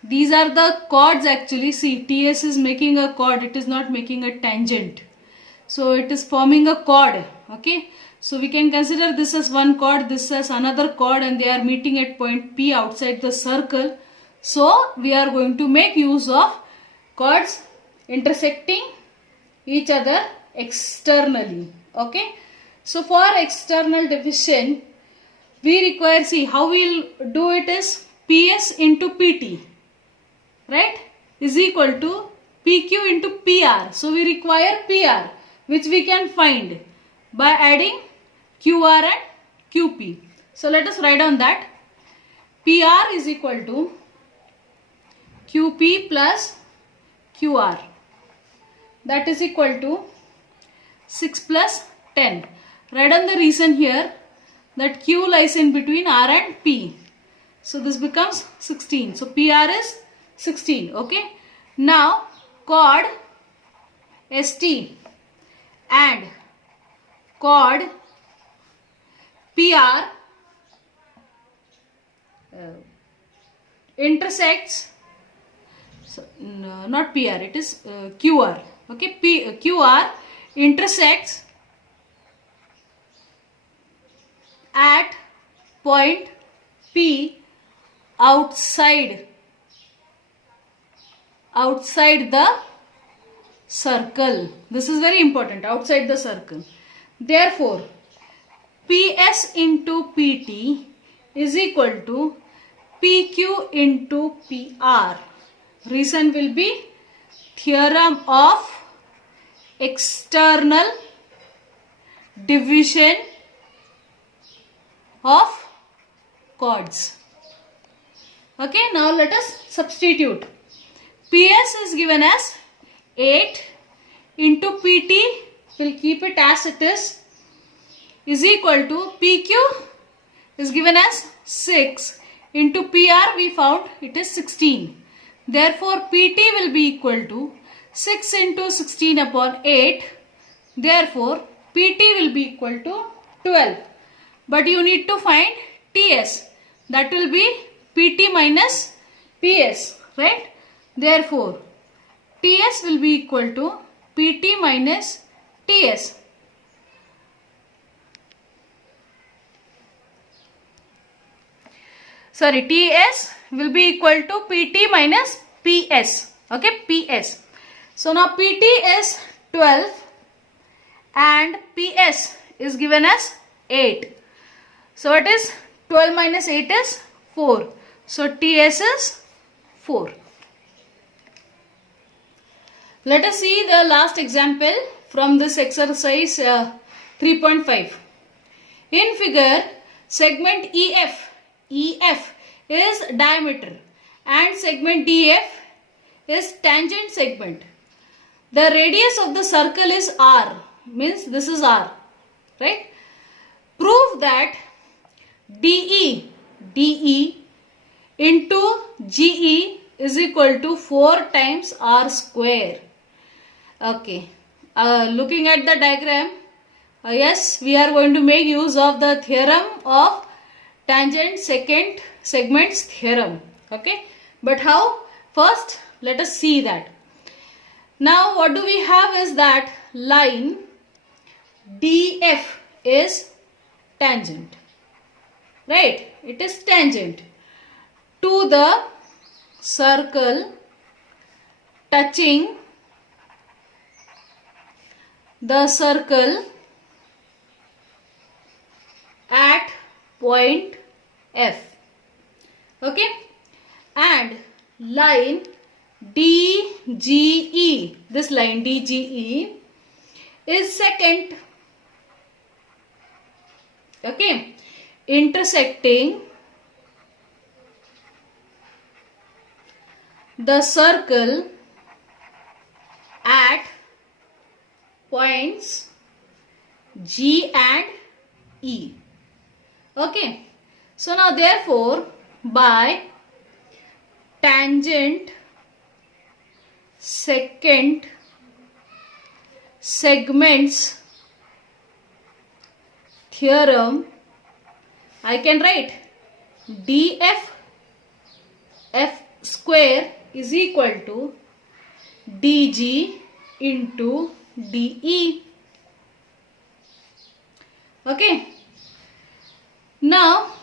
These are the chords actually. See, TS is making a chord, it is not making a tangent. So it is forming a chord. Okay. So we can consider this as one chord, this as another chord, and they are meeting at point P outside the circle. So we are going to make use of chords intersecting each other externally. Okay. So for external division, we require, see how we will do it is PS into PT, right, is equal to PQ into PR. So we require PR, which we can find by adding QR and QP. So let us write down that. PR is equal to QP plus QR. That is equal to 6 plus 10. Write down the reason here, that Q lies in between R and P. So this becomes 16. So PR is 16. Okay. Now chord ST and chord PR intersects, so, no, not PR, it is QR. Okay. QR intersects at point P outside the circle. This is very important, outside the circle. Therefore, PS into PT is equal to PQ into PR. Reason will be theorem of external division of chords. Okay, now let us substitute. PS is given as 8 into PT, we'll keep it as it is equal to PQ is given as 6 into PR, we found it is 16. Therefore, PT will be equal to 6 into 16 upon 8. Therefore, PT will be equal to 12. But you need to find TS. That will be PT minus PS, right? Therefore, TS will be equal to PT minus TS. Sorry, TS will be equal to PT minus PS. Okay, PS. So now PT is 12 and PS is given as 8. So what is 12 minus 8 is 4. So TS is 4. Let us see the last example from this exercise 3.5. In figure, segment EF is diameter and segment DF is tangent segment. The radius of the circle is R, means this is R, right? Prove that DE into GE is equal to 4 times R square. Okay, looking at the diagram, yes, we are going to make use of the theorem of tangent second segments theorem. Okay, but how? First, let us see that. Now what do we have is that line DF is tangent, right? It is tangent to the circle touching the circle at point F. Okay, and line DGE, this line DGE is secant, okay, intersecting the circle at points G and E. Okay, so now therefore by tangent secant segments theorem, I can write DF F square is equal to DG into DE. Okay, now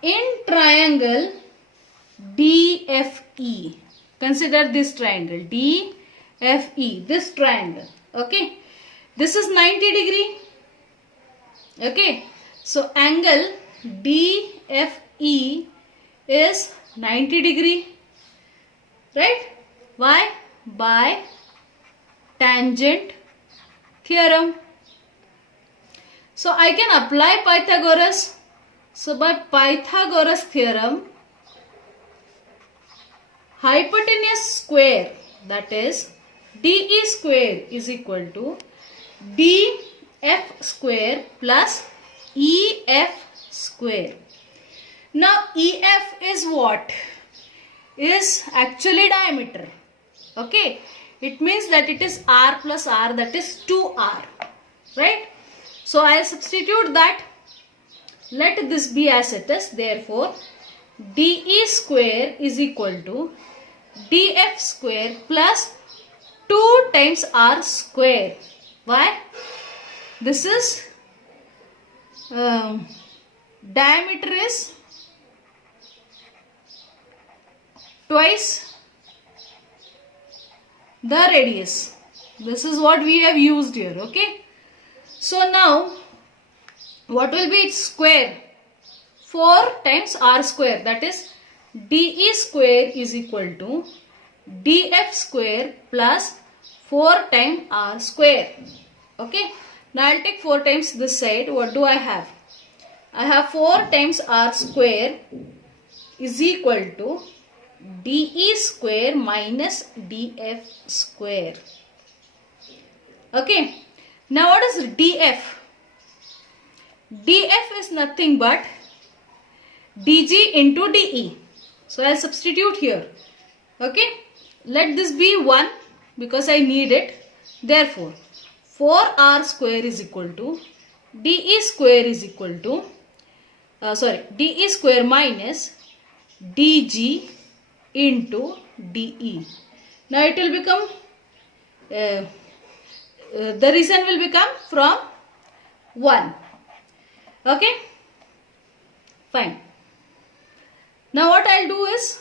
in triangle DFE, consider this triangle DFE, this triangle. Okay, this is 90 degree. Okay, so angle DFE is 90 degree, right? Why? By tangent theorem. So I can apply Pythagoras. So by Pythagoras theorem, hypotenuse square, that is DE square is equal to DF square plus EF square. Now EF is what? Is actually diameter. Okay, it means that it is R plus R, that is 2R, right? So I substitute that. Let this be as it is. Therefore DE square is equal to DF square plus 2 times R square. Why? This is diameter is twice the radius. This is what we have used here. Okay, so now what will be its square? 4 times R square, that is DE square is equal to DF square plus 4 times R square. Okay, now I'll take 4 times this side. What do I have? I have 4 times R square is equal to DE square minus DF square. Okay, now what is DF? DF is nothing but DG into DE. So I'll substitute here. Okay, let this be 1 because I need it. Therefore 4R square is equal to DE square is equal to DE square minus DG into DE. Now it will become the reason will become from 1. Okay, fine. Now what I'll do is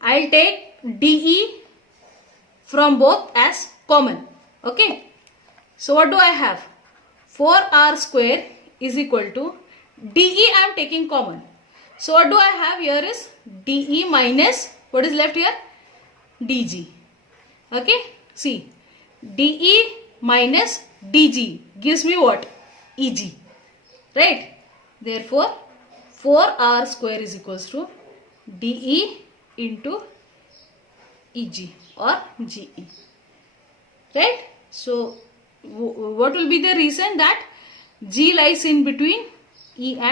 I'll take DE from both as common. Okay, so what do I have? 4R square is equal to DE I am taking common. So what do I have here is DE minus, what is left here? DG. Okay, see, DE minus DG gives me what? EG, right? Therefore 4R square is equals to DE into EG or GE, right? So what will be the reason? That G lies in between E and